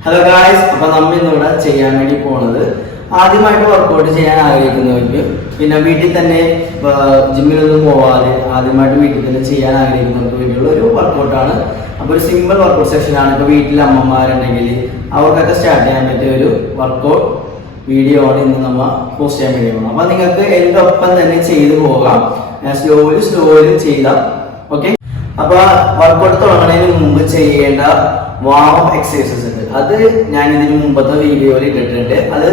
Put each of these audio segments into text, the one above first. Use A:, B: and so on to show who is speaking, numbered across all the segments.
A: Hello guys അപ്പൊ നമ്മൾ ഇന്നിവിടെ ചെയ്യാൻ വേണ്ടി പോണത് ആദ്യമായിട്ട് വർക്കൗട്ട് ചെയ്യാൻ ആഗ്രഹിക്കുന്നവർക്ക് പിന്നെ വീട്ടിൽ തന്നെ ജിമ്മിലൊന്നും പോവാതെ ആദ്യമായിട്ട് വീട്ടിൽ തന്നെ ചെയ്യാൻ ആഗ്രഹിക്കുന്നവർക്ക് വേണ്ടിയുള്ള ഒരു വർക്കൗട്ടാണ് അപ്പൊ ഒരു സിമ്പിൾ വർക്കൗട്ട് സെക്ഷനാണ് ഇപ്പൊ വീട്ടിൽ അമ്മമാരുണ്ടെങ്കിൽ അവർക്കൊക്കെ സ്റ്റാർട്ട് ചെയ്യാൻ പറ്റിയ ഒരു വർക്കൗട്ട് വീഡിയോ ആണ് ഇന്ന് നമ്മൾ പോസ്റ്റ് ചെയ്യാൻ വേണ്ടി പോകുന്നത്. അപ്പൊ നിങ്ങൾക്ക് എന്റെ ഒപ്പം തന്നെ ചെയ്തു പോകാം. സ്ലോലി സ്ലോലി ചെയ്താൽ ഓക്കെ അപ്പൊ വർക്കൗട്ട് തുടങ്ങുന്നതിന് മുമ്പ് ചെയ്യേണ്ട വാം എക്സസൈസസ് ഉണ്ട്. അത് ഞാൻ ഇതിന് മുമ്പത്തെ വീഡിയോയിൽ ഇട്ടിട്ടുണ്ട്. അത്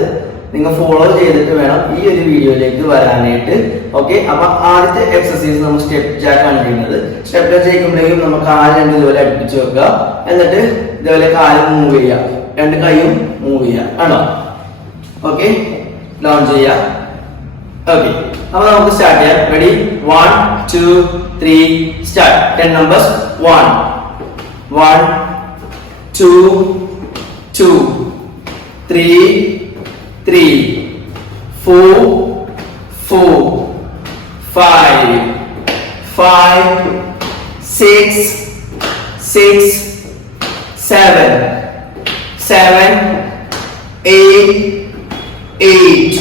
A: നിങ്ങൾ ഫോളോ ചെയ്തിട്ട് വേണം ഈ ഒരു വീഡിയോയിലേക്ക് വരാനായിട്ട്. ഓക്കെ അപ്പൊ ആദ്യത്തെ എക്സസൈസ് നമ്മൾ സ്റ്റെപ്പ് ജാക്ക് ആണ് ചെയ്യുന്നത്. സ്റ്റെപ്പ് ജാക്ക് ചെയ്യുമ്പോഴേക്കും നമ്മൾ കാൽ രണ്ട് ഇതുപോലെ അടുപ്പിച്ച് വെക്കുക. എന്നിട്ട് ഇതുപോലെ കാൽ മൂവ് ചെയ്യുക. രണ്ട് കൈയും മൂവ് ചെയ്യുക. ആണോ ഓക്കെ ലോഞ്ച് ചെയ്യാം ഓക്കെ അപ്പൊ നമുക്ക് സ്റ്റാർട്ട് ചെയ്യാം. Ready one two three start ten numbers one one two two three three four four five five six six seven seven eight eight,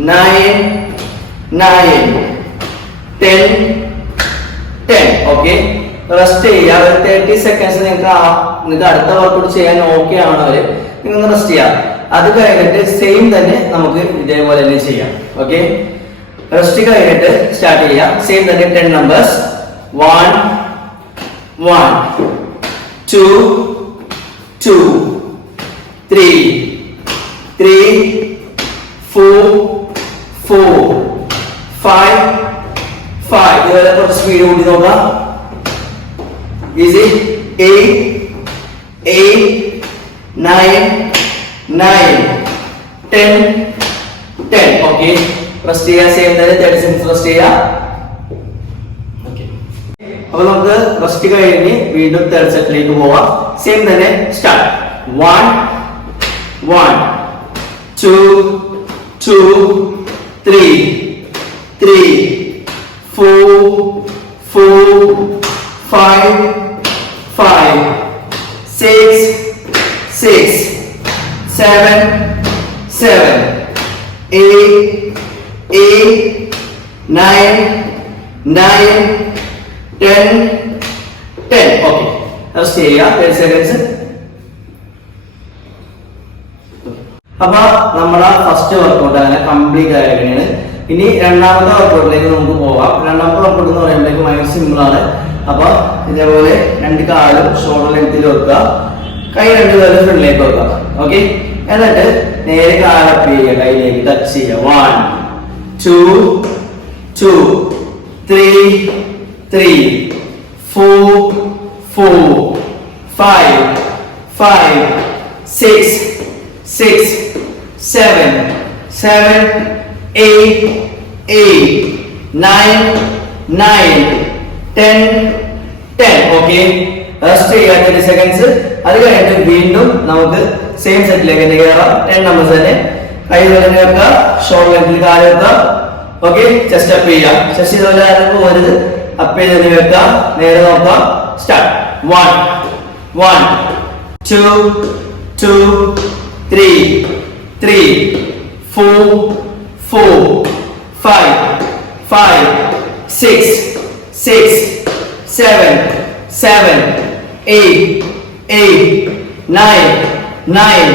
A: nine, nine, ten, ten. Okay rest ചെയ്യുക. ഒരു thirty seconds നിങ്ങൾക്ക് നിങ്ങൾക്ക് അടുത്ത workout ചെയ്യാൻ okay ആവണവര് നിങ്ങൾ rest ചെയ്യാം അത് കഴിഞ്ഞിട്ട് സെയിം തന്നെ നമുക്ക് ഇതേപോലെ തന്നെ ചെയ്യാം. ഓക്കെ റെസ്റ്റ് കഴിഞ്ഞിട്ട് സ്റ്റാർട്ട് ചെയ്യാം സെയിം തന്നെ ten numbers one one two two three three four, four, five, five ഇതുവരെ കുറച്ച് സ്പീഡ് കൂട്ടി നോക്കാം. Easy eight eight nine nine ten ten okay rest ചെയ്യാൻ സെയിം തന്നെ തേർട്ടി സെക്കൻഡ്സ് റെസ്റ്റ് ചെയ്യാം. അപ്പൊ നമുക്ക് റെസ്റ്റ് കഴിഞ്ഞ് വീണ്ടും തേർഡ് സെറ്റിലേക്ക് പോവാം. സെയിം തന്നെ start one one two two three four four five five six six seven seven eight eight nine nine ten ten okay rest ചെയ്യുക ടെൻ സെക്കൻഡ്സ് അപ്പൊ നമ്മുടെ ഫസ്റ്റ് വർക്കൗട്ട് അങ്ങനെ കംപ്ലീറ്റ് ആയിരിക്കുകയാണ് ഇനി രണ്ടാമത്തെ വർക്കൗട്ടിലേക്ക് നമുക്ക് പോവാം. രണ്ടാമത്തെ വർക്കൗട്ട് എന്ന് പറയുമ്പോഴേക്കും ഭയങ്കര സിമ്പിൾ ആണ്. അപ്പൊ ഇതേപോലെ രണ്ട് കാലും ഷോൾഡർ ലെങ്ത്തിൽ വെക്കുക. കൈ രണ്ട് പേരും ഫ്രണ്ടിലേക്ക് വെക്കുക. ഓക്കെ എന്നിട്ട് നേരെ കാലപ്പ് ചെയ്യുക. കയ്യിലേക്ക് ടച്ച് ചെയ്യുക. One two two three three four four five five six six seven seven 8, 8, 9, 9, 10, 10. Okay. Rest ചെയ്യാൻ ട്വന്റി സെക്കൻഡ്സ് അത് കഴിഞ്ഞിട്ട് വീണ്ടും നമുക്ക് സെയിം സെറ്റിലേക്ക് തന്നെ കയറാം. ടെൻ നമ്പേഴ്സ് തന്നെ. കൈ തന്നെ വെക്കുക ഷോൾ ലെങ്തിൽ കാൽ വെക്കുക ഓക്കെ ചെസ്റ്റ് അപ്പ് ചെയ്യാം. ചെസ്റ്റ് ഇതുപോലെ ആരംഭം പോരുത് അപ്പ് ചെയ്ത് തന്നെ വെക്കുക നേരെ നോക്കാം. Start one one two two three three four four, five, five, six, six, seven, seven, eight, eight, nine, nine,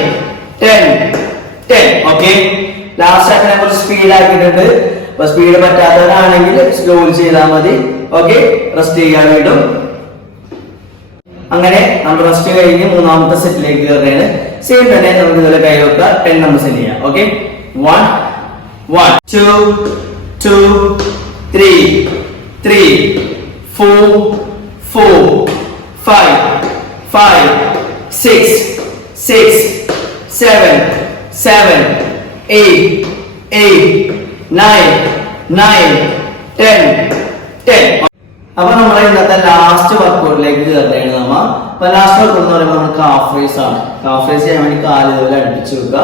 A: ten, ten. Okay. Last അങ്ങനെ കുറച്ച് സ്പീഡ് ആക്കിയിട്ടുണ്ട്. അപ്പൊ സ്പീഡ് പറ്റാത്തവരാണെങ്കിൽ സ്ലോ ചെയ്താൽ മതി. ഓക്കെ റെസ്റ്റ് ചെയ്യാൻ വീണ്ടും അങ്ങനെ നമ്മൾ റെസ്റ്റ് കഴിഞ്ഞ് മൂന്നാമത്തെ സെറ്റിലേക്ക് കയറുകയാണ്. സെയിം തന്നെ നമുക്ക് ഇതുപോലെ കൈ വെക്കുക. ടെൻ നമ്പർ സെറ്റ് ചെയ്യാം. Okay one one two, two, three, three, four, four, five, five, six, six, seven, seven, eight, eight, nine, nine, ten, ten. അപ്പൊ നമ്മൾ ഇന്നത്തെ ലാസ്റ്റ് വർക്കൗട്ടിലേക്ക് കയറുകയാണ് നമ്മ. അപ്പൊ ലാസ്റ്റ് വർക്കൗട്ട് എന്ന് പറയുമ്പോൾ നമ്മൾ കാഫ്രേസ് ആണ്. കാഫ്രേസ് ചെയ്യാൻ വേണ്ടി കാൽ ഇതുപോലെ വെക്കുക.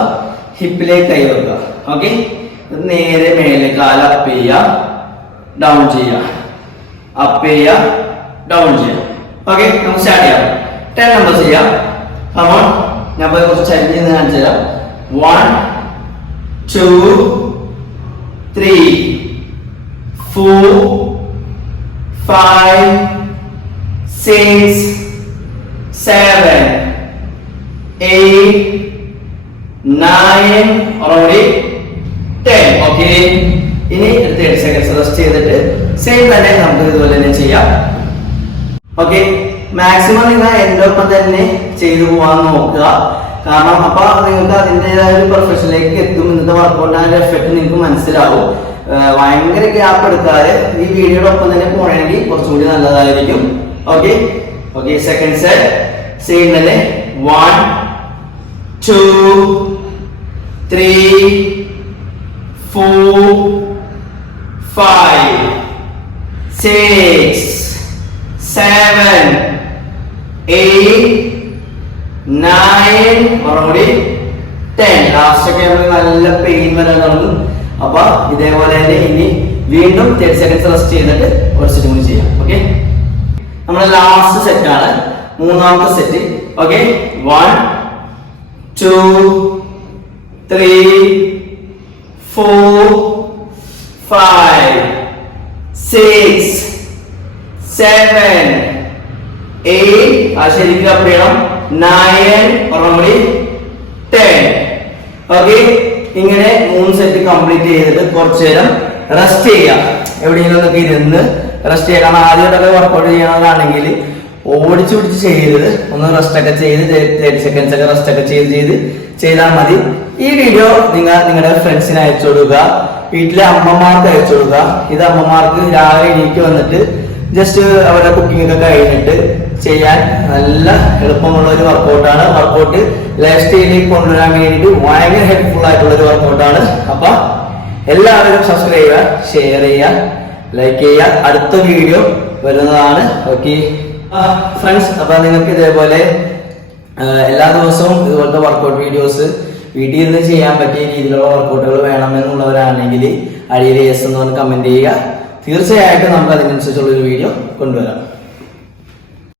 A: ഹിപ്പിലേക്ക് കൈ വെക്കുക. ഓക്കെ നേരെ മേലെ കാല അപ്പ് ചെയ്യുക ഡൗൺ ചെയ്യുക. അപ്പ് ചെയ്യുക ഡൗൺ ചെയ്യുക. ഓക്കെ നമുക്ക് സ്റ്റാർട്ട് ചെയ്യാം. ടെൻ നമ്പേഴ്സ് ചെയ്യാം. കമോൺ ഞാൻ പോയി കുറച്ച് ചരിഞ്ഞ് കാണിച്ചു തരാം. One two three four five six seven eight nine already ten okay ഇനി തേർട്ടി സെക്കൻഡ്സ് റെസ്റ്റ് ചെയ്തിട്ട് സെയിം തന്നെ നമുക്ക് ഇതുപോലെ തന്നെ ചെയ്യാം. ഓക്കെ മാക്സിമം നിങ്ങൾ എന്റെ ഒപ്പം തന്നെ ചെയ്തു പോകാൻ നോക്കുക. കാരണം അപ്പൊ നിങ്ങൾക്ക് അതിന്റെതായ ഒരു പ്രൊഫഷനിലേക്ക് എത്തും. ഇന്നത്തെ വർക്കൗട്ട് അതിന്റെ എഫക്ട് നിങ്ങൾക്ക് മനസ്സിലാവും. ഭയങ്കര ഗ്യാപ്പ് എടുക്കാതെ ഈ വീഡിയോയുടെ ഒപ്പം തന്നെ പോകണമെങ്കിൽ കുറച്ചും കൂടി നല്ലതായിരിക്കും. Okay okay second set same തന്നെ. One two three four five six seven eight nine already ten last ഒക്കെ നമ്മൾ നല്ല പെയിൻ വരാൻ തുടങ്ങും. അപ്പൊ ഇതേപോലെ തന്നെ ഇനി വീണ്ടും തേർട്ടി സെക്കൻഡ്സ് റെസ്റ്റ് ചെയ്തിട്ട് ഒരു സെറ്റ് കൂടി ചെയ്യാം. ഓക്കെ നമ്മുടെ ലാസ്റ്റ് സെറ്റ് ആണ്. മൂന്നാമത്തെ set okay one two three four five six seven eight ആ ശരിക്കും അപ്പ് ചെയ്യണം. നയൻ ഓർമ്മടി ടെൻ ഓക്കെ ഇങ്ങനെ മൂന്ന് സെറ്റ് കംപ്ലീറ്റ് ചെയ്തിട്ട് കുറച്ചു നേരം റെസ്റ്റ് ചെയ്യാം എവിടെയെങ്കിലും ഒക്കെ ഇരുന്ന് റെസ്റ്റ് ചെയ്യാം. കാരണം ആദ്യമായിട്ടൊക്കെ വർക്കൗട്ട് ചെയ്യണതാണെങ്കിൽ ഓടിച്ചു പിടിച്ച് ചെയ്യരുത്. ഒന്ന് റെസ്റ്റ് ഒക്കെ ചെയ്ത് തേർട്ടി സെക്കൻഡ്സ് ഒക്കെ റെസ്റ്റ് ഒക്കെ ചെയ്ത് ചെയ്ത് ചെയ്താൽ മതി. ഈ വീഡിയോ നിങ്ങൾ നിങ്ങളുടെ ഫ്രണ്ട്സിന് അയച്ചു കൊടുക്കുക. വീട്ടിലെ അമ്മമാർക്ക് അയച്ചു കൊടുക്കുക. ഇത് അമ്മമാർക്ക് രാവിലെ എണീക്ക് വന്നിട്ട് ജസ്റ്റ് അവരുടെ കുക്കിംഗ് ഒക്കെ കഴിഞ്ഞിട്ട് ചെയ്യാൻ നല്ല എളുപ്പമുള്ള ഒരു വർക്കൗട്ടാണ് വർക്കൗട്ട് ലൈഫ് സ്റ്റൈലിലേക്ക് കൊണ്ടുവരാൻ വേണ്ടിയിട്ട് ഭയങ്കര ഹെൽപ്ഫുൾ ആയിട്ടുള്ള ഒരു വർക്കൗട്ടാണ് അപ്പൊ എല്ലാവരും സബ്സ്ക്രൈബ് ചെയ്യുക ഷെയർ ചെയ്യുക ലൈക്ക് ചെയ്യുക. അടുത്ത വീഡിയോ വരുന്നതാണ്. ഓക്കെ ഫ്രണ്ട്സ് അപ്പൊ നിങ്ങൾക്ക് ഇതേപോലെ എല്ലാ ദിവസവും ഇതുപോലത്തെ വർക്കൗട്ട് വീഡിയോസ് വീട്ടിൽ ഇരുന്ന് ചെയ്യാൻ പറ്റിയ രീതിയിലുള്ള വർക്കൗട്ടുകൾ വേണമെന്നുള്ളവരാണെങ്കിൽ അടിയിൽ യെസ് എന്ന് പറഞ്ഞ് കമന്റ് ചെയ്യുക. തീർച്ചയായിട്ടും നമുക്ക് അതിനനുസരിച്ചുള്ള ഒരു വീഡിയോ കൊണ്ടുവരാം.